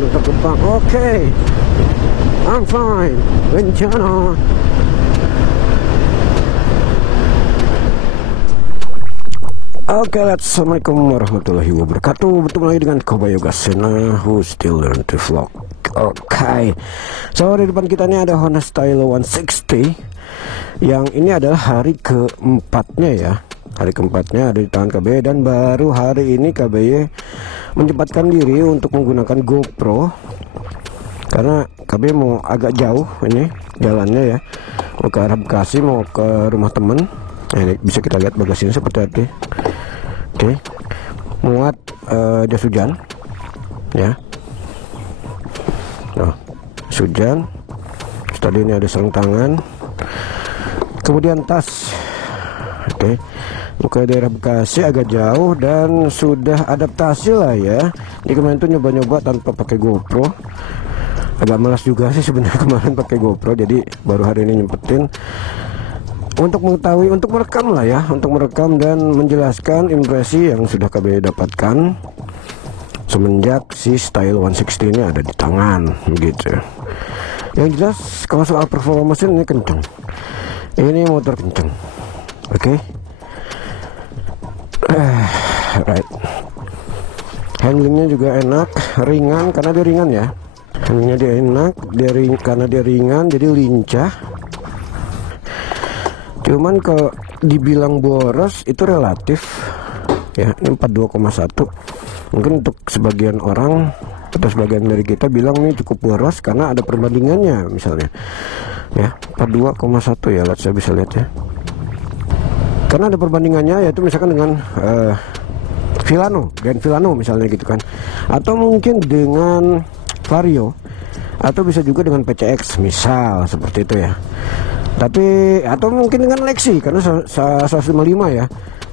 untuk terbang. Oke, I'm fine. Rencana. Oke, assalamualaikum warahmatullahi wabarakatuh. Bertemu lagi dengan Cowboy Yoga Sena, who still learn to vlog. Oke, so di depan kita ini ada Honda Stylo 160. Yang ini adalah hari keempatnya ya. Hari keempatnya ada di tangan KBY, dan baru hari ini KBY menyempatkan diri untuk menggunakan GoPro karena KBY mau agak jauh ini jalannya ya, mau ke arah Bekasi, mau ke rumah temen. Nah, ini bisa kita lihat bagasinya seperti apa. Oke, muat jas hujan ya. Nah, jas hujan. Tadi ini ada sarung tangan, kemudian tas. Oke, ke daerah Bekasi agak jauh dan sudah adaptasi lah ya. Ini kemarin tuh nyoba-nyoba tanpa pakai GoPro, agak malas juga sih sebenarnya kemarin pakai GoPro, jadi baru hari ini nyempetin untuk mengetahui, untuk merekam lah ya, untuk merekam dan menjelaskan impresi yang sudah KBY dapatkan semenjak si Stylo 160 ini ada di tangan begitu. Yang jelas kalau soal performa mesin ini kenceng, ini motor kenceng. Oke, right. Handlingnya juga enak, ringan karena dia ringan ya. Handlingnya dia enak, karena dia ringan jadi lincah. Cuman kalau dibilang boros itu relatif ya. Ini 42,1. Mungkin untuk sebagian orang atau sebagian dari kita bilang ini cukup boros karena ada perbandingannya misalnya ya. 42,1 ya, saya bisa lihat ya, karena ada perbandingannya, yaitu misalkan dengan Grand Vilano misalnya gitu kan, atau mungkin dengan Vario, atau bisa juga dengan PCX misal seperti itu ya. Tapi atau mungkin dengan Lexi karena 155 ya.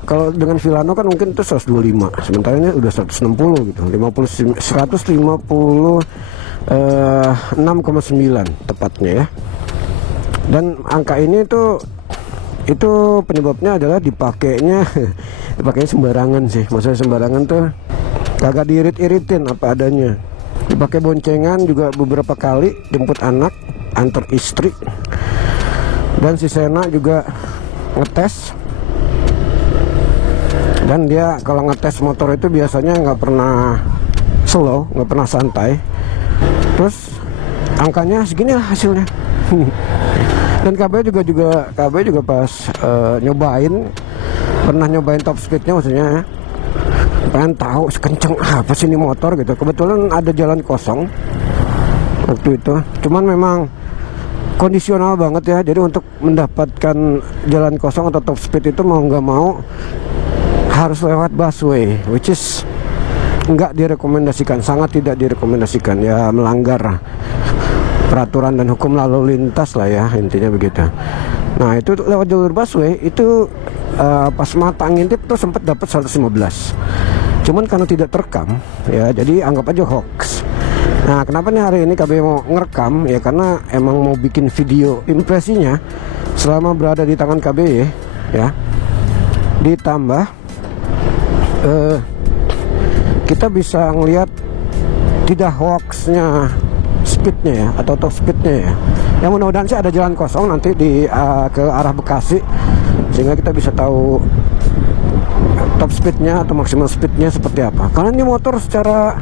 Kalau dengan Vilano kan mungkin itu 125, sementara ini udah 160 gitu, 156,9 tepatnya ya. Dan angka ini itu penyebabnya adalah dipakainya sembarangan sih. Maksudnya sembarangan tuh kagak diirit-iritin apa adanya. Dipakai boncengan juga beberapa kali, jemput anak, antar istri. Dan si Sena juga ngetes. Dan dia kalau ngetes motor itu biasanya nggak pernah slow, nggak pernah santai. Terus angkanya segini lah hasilnya. Dan KB juga pas pernah nyobain top speednya, maksudnya ya, pengen tahu sekenceng apa sih ini motor gitu. Kebetulan ada jalan kosong waktu itu, cuman memang kondisional banget ya. Jadi untuk mendapatkan jalan kosong atau top speed itu mau nggak mau harus lewat busway, which is nggak direkomendasikan, sangat tidak direkomendasikan ya, melanggar peraturan dan hukum lalu lintas lah ya, intinya begitu. Nah itu lewat jalur busway itu pas mata ngintip tuh sempat dapat 115, cuman karena tidak terekam ya, jadi anggap aja hoax. Nah kenapa nih hari ini KB mau ngerekam ya, karena emang mau bikin video impresinya selama berada di tangan KB ya. Ditambah kita bisa ngelihat tidak hoaxnya speednya ya, atau top speednya ya. Yang mudah-mudahan sih ada jalan kosong nanti ke arah Bekasi, sehingga kita bisa tahu top speednya atau maksimal speednya seperti apa. Karena ini motor secara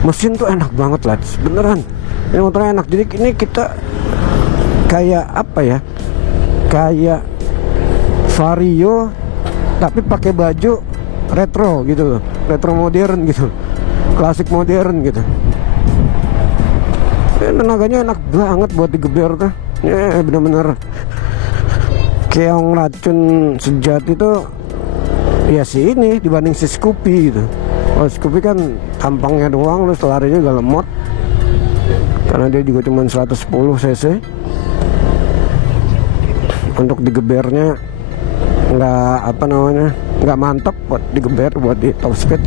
mesin tuh enak banget lah, beneran. Ini motornya enak. Jadi ini kita kayak apa ya, kayak Vario tapi pakai baju retro gitu loh, retro modern gitu, klasik modern gitu. Tenaganya enak banget buat digeber tuh ya, bener-bener keong racun sejati tuh ya si ini dibanding si Scoopy gitu. Oh Scoopy kan tampangnya doang, terus larinya juga lemot karena dia juga cuma 110 cc. Untuk digebernya nggak mantap buat digeber, buat di top speed.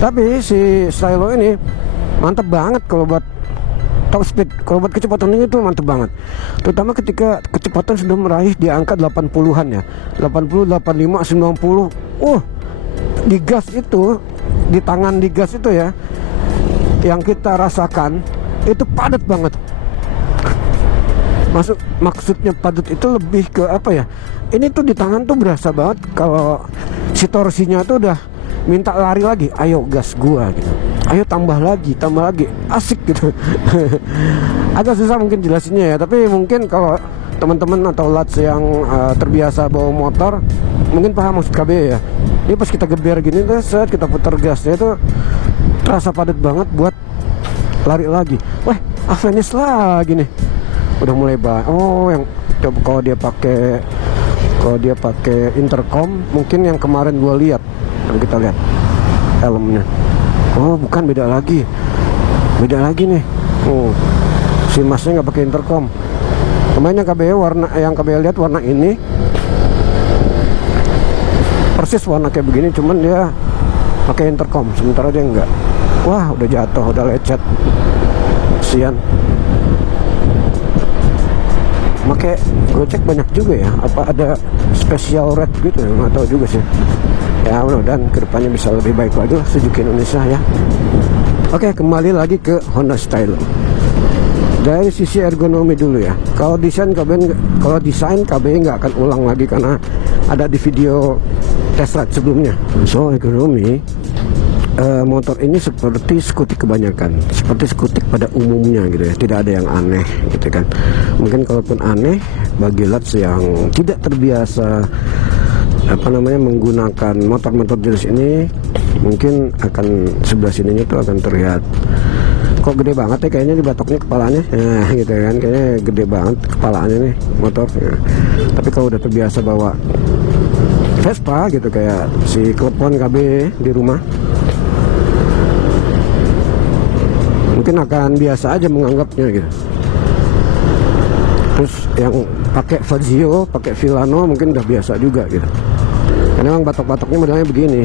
Tapi si Stylo ini mantap banget kalau buat top speed. Kalau buat kecepatan ini tuh mantep banget, terutama ketika kecepatan sudah meraih di angka 80-an ya, 80, 85, 90. Di gas itu, di tangan di gas itu ya, yang kita rasakan itu padat banget. Maksudnya padat itu lebih ke apa ya, ini tuh di tangan tuh berasa banget kalau si torsinya tuh udah minta lari lagi, ayo gas gua gitu, ayo tambah lagi, asik gitu. Agak susah mungkin jelasinnya ya, tapi mungkin kalau teman-teman atau lads yang terbiasa bawa motor mungkin paham maksud KB ya. Ini pas kita geber gini tuh, saat kita putar gasnya itu terasa padat banget buat lari lagi. Wah, Avenis lagi nih, udah mulai oh yang coba kalau dia pakai intercom, mungkin yang kemarin gua lihat. Kalau kita lihat helmnya, oh bukan, beda lagi nih. Si masnya nggak pakai intercom. Kemarin yang KBE lihat warna ini persis warna kayak begini, cuman dia pakai intercom, sementara dia enggak. Wah, udah jatuh, udah lecet, sian. Pakai Gojek banyak juga ya, apa ada special rate gitu ya, nggak tahu juga sih. Ya mudah-mudahan kedepannya bisa lebih baik lagi lah Suzuki Indonesia ya. Oke, kembali lagi ke Honda Stylo. Dari sisi ergonomi dulu ya. Kalau desain KB nggak akan ulang lagi karena ada di video test ride sebelumnya. So ergonomi, motor ini seperti skutik kebanyakan, seperti skutik pada umumnya gitu ya. Tidak ada yang aneh gitu kan. Mungkin kalaupun aneh bagi lads yang tidak terbiasa menggunakan motor-motor jenis ini, mungkin akan sebelah sininya tuh akan terlihat kok gede banget ya kayaknya di batoknya kepalanya, gitu kan, kayaknya gede banget kepalanya nih motor ya. Tapi kalau udah terbiasa bawa Vespa gitu kayak si klepon KB di rumah, mungkin akan biasa aja menganggapnya gitu. Terus yang pakai Fazio, pakai Villano mungkin udah biasa juga gitu. Karena memang batok-batoknya modelnya begini.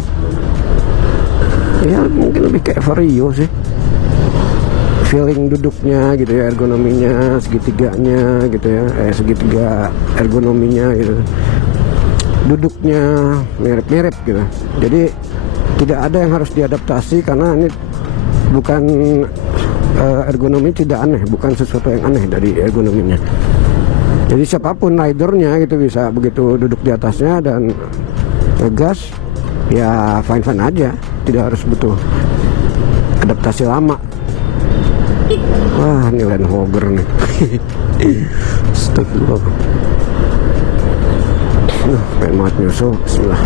Ya mungkin lebih kayak Vario sih. Feeling duduknya gitu ya, ergonominya, segitiganya gitu ya, segitiga ergonominya gitu. Duduknya mirip-mirip gitu. Jadi tidak ada yang harus diadaptasi karena ini bukan ergonomi tidak aneh, bukan sesuatu yang aneh dari ergonominya. Jadi siapapun ridernya gitu bisa begitu duduk di atasnya dan ngegas ya fine-fine aja, tidak harus butuh adaptasi lama. Wah, ini Land Rover nih. Astagfirullah. Pengen banget nyusul. Bismillah.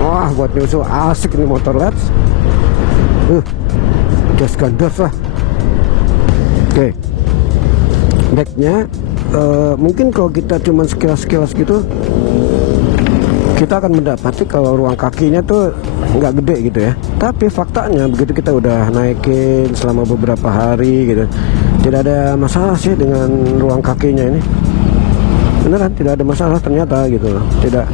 Wah, buat nyusul asik ini motor lads. Gas gandas lah. Oke. Decknya mungkin kalau kita cuma sekilas-sekilas gitu, kita akan mendapati kalau ruang kakinya tuh nggak gede gitu ya. Tapi faktanya begitu kita udah naikin selama beberapa hari gitu, tidak ada masalah sih dengan ruang kakinya ini. Beneran tidak ada masalah ternyata gitu loh. Tidak,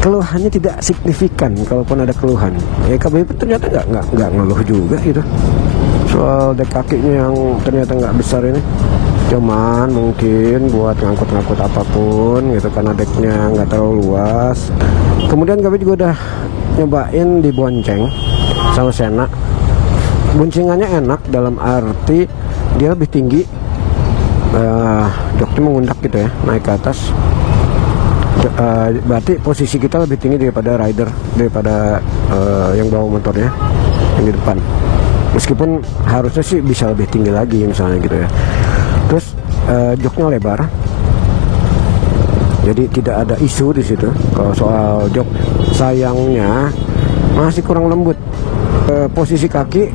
keluhannya tidak signifikan. Kalaupun ada keluhan, ya KBB ternyata nggak ngeluh juga gitu soal dek kakinya yang ternyata nggak besar ini. Cuman mungkin buat ngangkut-ngangkut apapun gitu karena deknya nggak terlalu luas. Kemudian kami juga udah nyobain di bonceng sama Sena. Boncengannya enak dalam arti dia lebih tinggi, joknya mengundak gitu ya, naik ke atas. Berarti posisi kita lebih tinggi daripada rider, daripada yang bawa motornya yang di depan. Meskipun harusnya sih bisa lebih tinggi lagi misalnya gitu ya. Terus joknya lebar, jadi tidak ada isu di situ kalau soal jok. Sayangnya masih kurang lembut. Posisi kaki,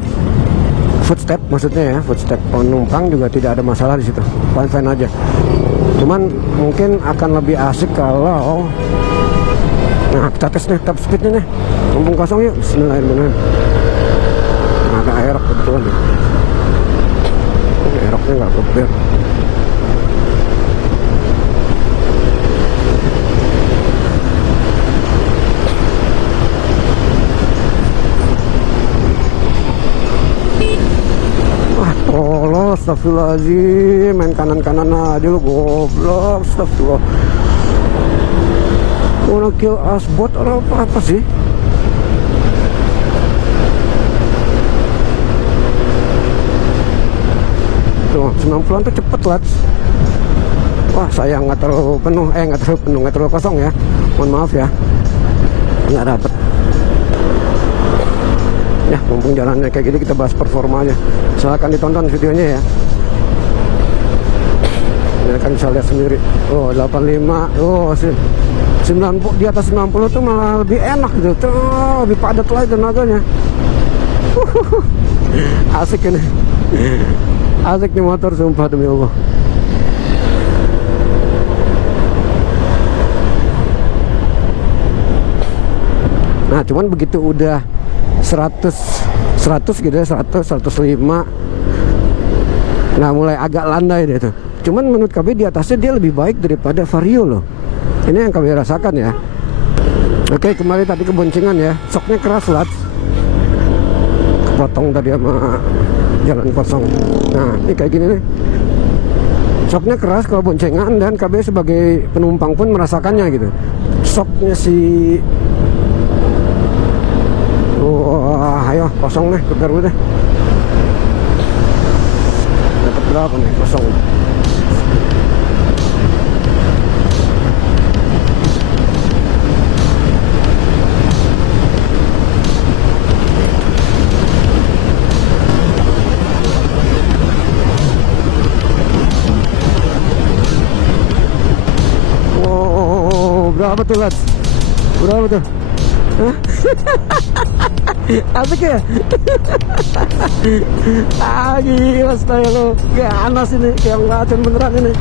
footstep maksudnya ya, footstep penumpang juga tidak ada masalah di situ, fine aja. Cuman mungkin akan lebih asik kalau, nah kita tes nih top speednya nih, mumpung kosong yuk. Bismillahirrahmanirrahim. Ada aerok kebetulan nih. Aeroknya nggak keber. Astagfirullahaladzim, main kanan-kanan aja lu goblok. Astagfirullah. Wanna kill us bot atau apa sih? 160-an tuh cepet lah. Wah sayang nggak terlalu penuh, nggak terlalu kosong ya, mohon maaf ya, nggak dapet. Ya mumpung jalannya kayak gini, kita bahas performanya. Silahkan ditonton videonya ya. Ini kan bisa lihat sendiri. Oh 85, oh 90, di atas 90 tuh malah lebih enak gitu, tuh lebih padat lagi tenaganya. Asik ini, asik nih motor sumpah demi Allah. Nah cuman begitu udah 100 gitu ya, 105, nah mulai agak landai deh tuh. Cuman menurut KB di atasnya dia lebih baik daripada Vario loh. Ini yang KB rasakan ya. Oke, kembali tadi ke boncengan ya, shocknya keras lah, kepotong tadi sama jalan kosong. Nah ini kayak gini nih, shocknya keras kalau boncengan, dan KB sebagai penumpang pun merasakannya gitu. Shocknya si ayo kosong nih, kejar dulu deh. Dapat berapa nih kosong? Wow, berapa tuh lads? Berapa tuh? Hah? Asik ya? Gila style lo, ganas ini, kayak ngeliatin beneran ini.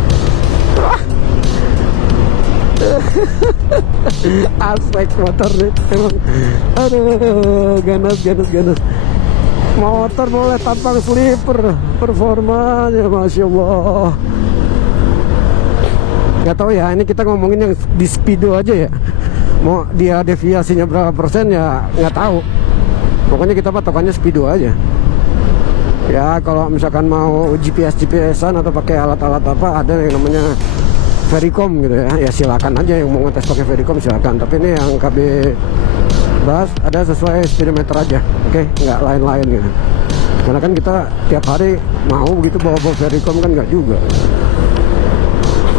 Aspek motor nih emang, aduh ganas. Motor boleh tampang slipper, performanya Masya Allah. Gak tau ya, ini kita ngomongin yang di Speedo aja ya. Mau dia deviasinya berapa persen ya nggak tahu. Pokoknya kita patokannya Speedo aja. Ya kalau misalkan mau GPS-an atau pakai alat-alat apa, ada yang namanya Vericom gitu ya. Ya silakan aja, yang mau ngetes pakai Vericom silakan. Tapi ini yang KB bahas ada sesuai speedometer aja, oke? Nggak lain-lain gitu. Karena kan kita tiap hari mau begitu bawa Vericom kan nggak juga.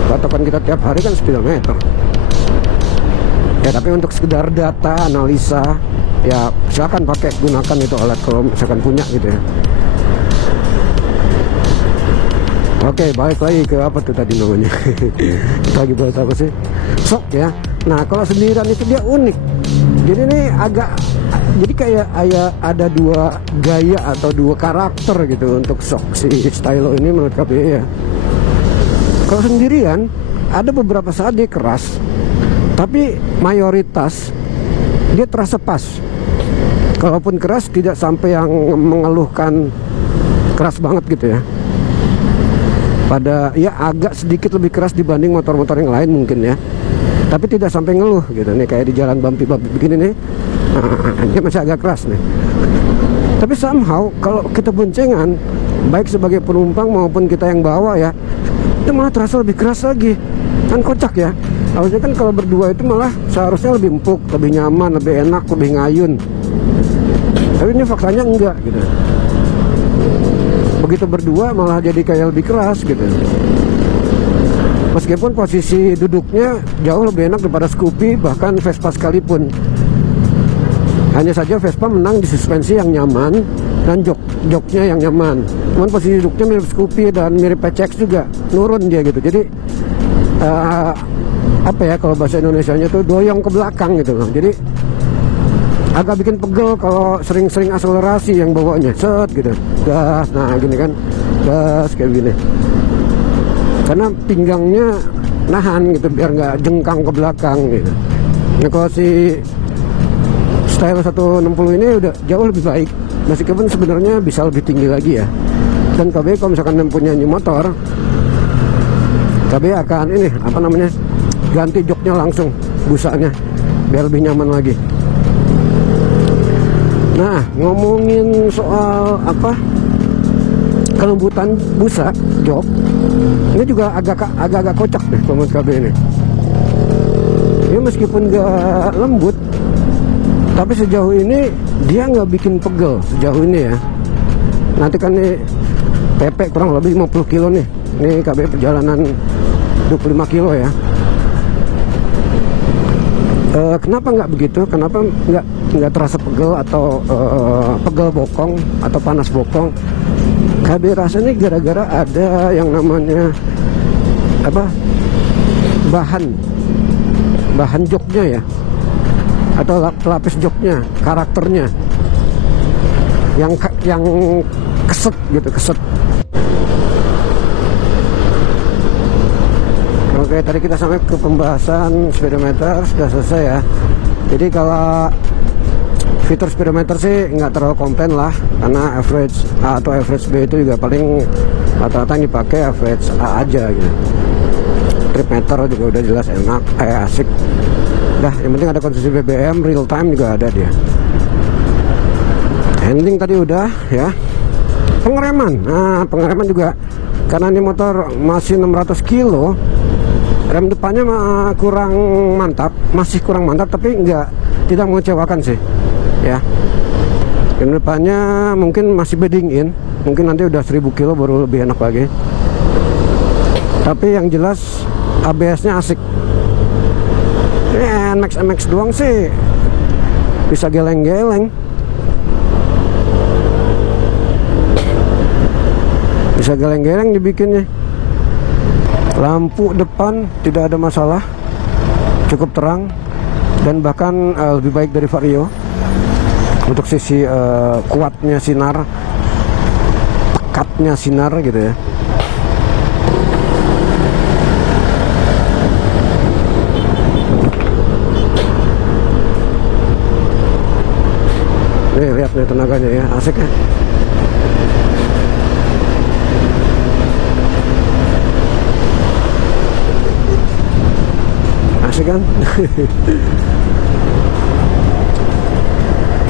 Patokan kita tiap hari kan speedometer. Ya tapi untuk sekedar data analisa ya silakan pakai, gunakan itu alat kalau misalkan punya gitu ya. Oke, balik lagi ke apa tuh tadi namanya. Kita lagi bahas apa sih? Shock ya. Nah kalau sendirian itu dia unik. Jadi ini jadi kayak ada dua gaya atau dua karakter gitu untuk shock si Stylo ini menurut KPI ya. Kalau sendirian ada beberapa saat dia keras, tapi mayoritas dia terasa pas. Kalaupun keras tidak sampai yang mengeluhkan keras banget gitu ya. Pada ya agak sedikit lebih keras dibanding motor-motor yang lain mungkin ya. Tapi tidak sampai ngeluh gitu nih, kayak di jalan bumpy begini nih. Nah, dia masih agak keras nih. Tapi somehow kalau kita boncengan, baik sebagai penumpang maupun kita yang bawa ya, itu malah terasa lebih keras lagi. Kan kocak ya. Harusnya kan kalau berdua itu malah seharusnya lebih empuk, lebih nyaman, lebih enak, lebih ngayun. Tapi ini faktanya enggak gitu. Begitu berdua malah jadi kayak lebih keras gitu. Meskipun posisi duduknya jauh lebih enak daripada Scoopy, bahkan Vespa sekalipun. Hanya saja Vespa menang di suspensi yang nyaman dan joknya yang nyaman. Cuman posisi duduknya mirip Scoopy dan mirip PCX juga, nurun dia gitu. Jadi apa ya kalau bahasa Indonesianya tuh doyong ke belakang gitu loh. Jadi agak bikin pegel kalau sering-sering akselerasi yang bawanya set gitu, gas, nah gini kan, gas kayak gini, karena pinggangnya nahan gitu biar nggak jengkang ke belakang gitu. Nah kalau si Stylo 160 ini udah jauh lebih baik, meskipun sebenarnya bisa lebih tinggi lagi ya. Dan KB kalau misalkan mempunyai motor, KB akan ini apa namanya, ganti joknya langsung, busanya biar lebih nyaman lagi. Nah, ngomongin soal apa kelembutan busa jok, ini juga agak kocak deh kalau menurut KB ini. Ini meskipun gak lembut, tapi sejauh ini dia nggak bikin pegel sejauh ini ya. Nanti kan nih PP kurang lebih 50 kilo nih. Ini KB perjalanan 25 kilo ya. Kenapa nggak begitu? Kenapa nggak terasa pegel atau pegel bokong atau panas bokong? KB rasanya gara-gara ada yang namanya apa? Bahan joknya ya, atau pelapis joknya, karakternya yang keset gitu, keset. Oke, tadi kita sampai ke pembahasan speedometer, sudah selesai ya. Jadi kalau fitur speedometer sih nggak terlalu komplain lah, karena average A atau average B itu juga paling rata-rata yang dipakai average A aja gitu. Trip meter juga udah jelas enak, asik. Dah, yang penting ada konsumsi BBM, real time juga ada dia. Handling tadi udah ya. Pengereman, nah pengereman juga karena ini motor masih 600 kilo, rem depannya kurang mantap, masih kurang mantap, tapi tidak mengecewakan sih ya. Rem depannya mungkin masih bedding in, mungkin nanti udah 1000 kilo baru lebih enak lagi. Tapi yang jelas ABS-nya asik. NMAX doang sih bisa geleng-geleng, bisa geleng-geleng dibikinnya. Lampu depan tidak ada masalah, cukup terang, dan bahkan lebih baik dari Vario untuk sisi kuatnya sinar, pekatnya sinar gitu ya. Nih lihat nih tenaganya ya, asik ya. Asik kan?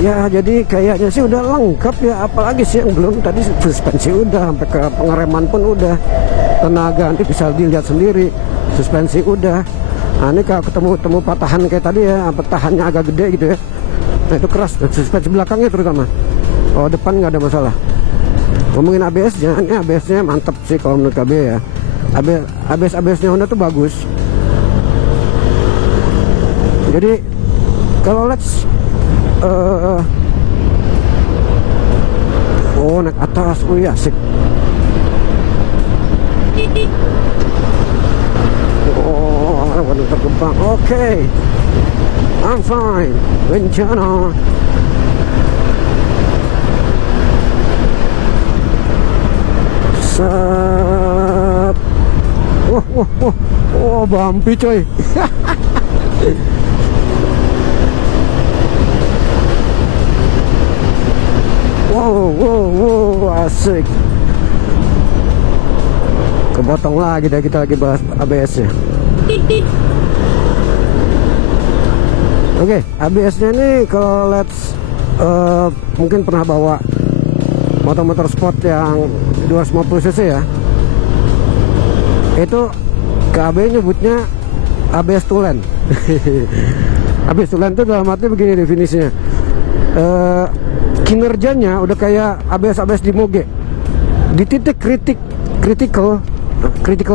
Ya jadi kayaknya sih udah lengkap ya, apalagi sih yang belum. Tadi suspensi udah, sampai ke pengereman pun udah, tenaga nanti bisa dilihat sendiri, suspensi udah. Nah ini kalau ketemu patahan kayak tadi ya, patahannya agak gede gitu ya, nah itu keras, suspensi belakangnya terutama. Oh depan nggak ada masalah. Ngomongin ABS-nya, ini ABS-nya mantep sih kalau menurut KB ya. ABS-nya Honda tuh bagus. Jadi kalau let's naik atas, ya asik. Waduh terkembang. Oke, I'm fine. Bencana. Set. Wah, bumpy coy. Wow, asik. Kepotong lagi dah, kita lagi bahas ABS-nya. Oke, ABS-nya ini kalau let's mungkin pernah bawa motor-motor sport yang 250 cc ya. Itu KB nyebutnya ABS tulen. ABS tulen itu dalam arti begini definisinya. Kinerjanya udah kayak ABS di moge. Di titik critical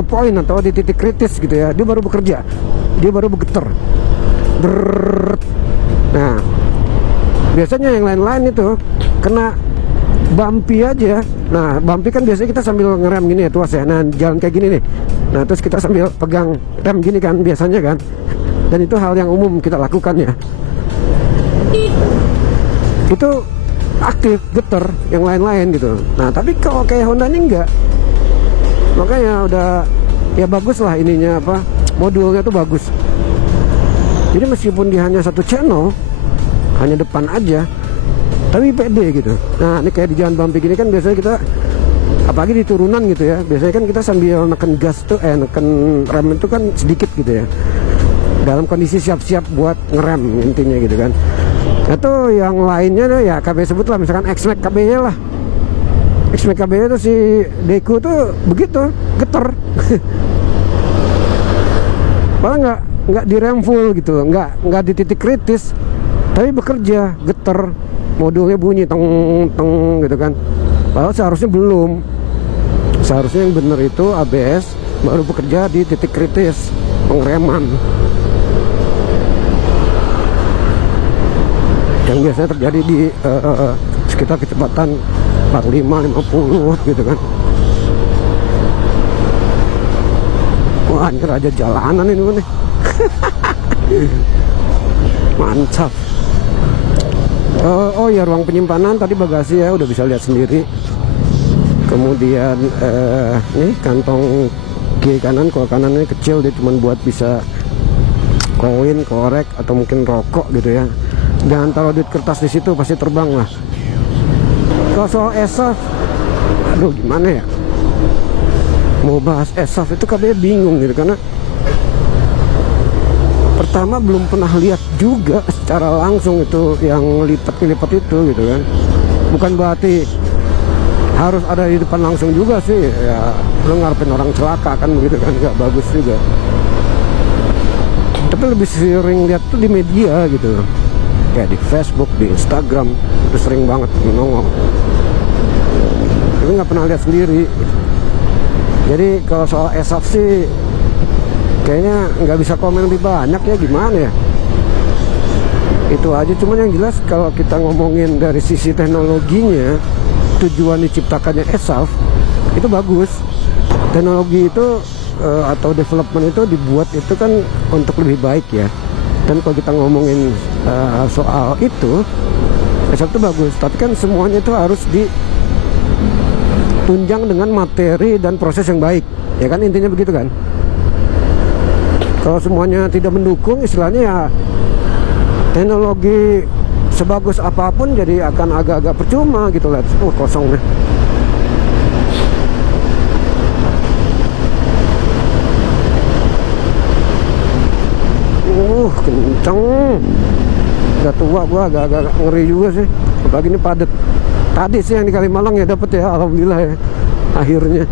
point atau di titik kritis gitu ya, dia baru bekerja, dia baru bergetar. Nah biasanya yang lain-lain itu kena bumpy aja. Nah bumpy kan biasanya kita sambil ngerem gini ya tuas ya, nah jalan kayak gini nih, nah terus kita sambil pegang rem gini kan biasanya kan, dan itu hal yang umum kita lakukan ya. Itu aktif, getar, yang lain-lain gitu. Nah tapi kalau kayak Honda ini enggak, makanya udah ya bagus lah ininya, apa, modulnya tuh bagus. Jadi meskipun dia hanya satu channel, hanya depan aja, tapi pede gitu. Nah ini kayak di jalan bumpy gini kan biasanya kita, apalagi di turunan gitu ya, biasanya kan kita sambil neken gas tuh, neken rem itu kan sedikit gitu ya, dalam kondisi siap-siap buat ngerem intinya gitu kan. Itu yang lainnya ya KB sebut lah, misalkan X-Max KB-nya lah. X-Max KB itu si Deku tuh begitu, getar. Malah nggak direm full gitu, nggak di titik kritis, tapi bekerja, getar, modulnya bunyi teng teng gitu kan. Padahal seharusnya belum. Seharusnya yang benar itu ABS baru bekerja di titik kritis pengereman, yang biasanya terjadi di sekitar kecepatan 45-50 gitu kan. Wah, ini raja jalanan ini nih. Mantap. Oh ya, ruang penyimpanan tadi bagasi ya, udah bisa lihat sendiri. Kemudian nih kantong kiri kanan, kalau kanannya kecil dia cuma buat bisa koin, korek atau mungkin rokok gitu ya. Jangan taruh duit kertas di situ, pasti terbang lah. Kalau soal ESAF, aduh gimana ya, mau bahas ESAF itu kayaknya bingung gitu, karena pertama belum pernah lihat juga secara langsung itu yang lipat itu gitu kan. Bukan berarti harus ada di depan langsung juga sih ya, lu ngarepin orang celaka kan begitu kan, nggak bagus juga. Tapi lebih sering lihat tuh di media gitu, kayak di Facebook, di Instagram, itu sering banget nongol. Tapi nggak pernah lihat sendiri. Jadi kalau soal ESAF sih kayaknya nggak bisa komen lebih banyak ya, gimana ya. Itu aja. Cuman yang jelas kalau kita ngomongin dari sisi teknologinya, tujuan diciptakannya ESAF itu bagus. Teknologi itu atau development itu dibuat itu kan untuk lebih baik ya. Dan kalau kita ngomongin soal itu, ESAF itu bagus, tapi kan semuanya itu harus ditunjang dengan materi dan proses yang baik, ya kan, intinya begitu kan. Kalau semuanya tidak mendukung, istilahnya ya teknologi sebagus apapun jadi akan agak-agak percuma gitu. Lihat, kosong nih. Kenceng. Udah tua gua, agak-agak ngeri juga sih. Apalagi ini padat. Tadi sih yang di Kalimalang ya dapet ya, alhamdulillah ya. Akhirnya.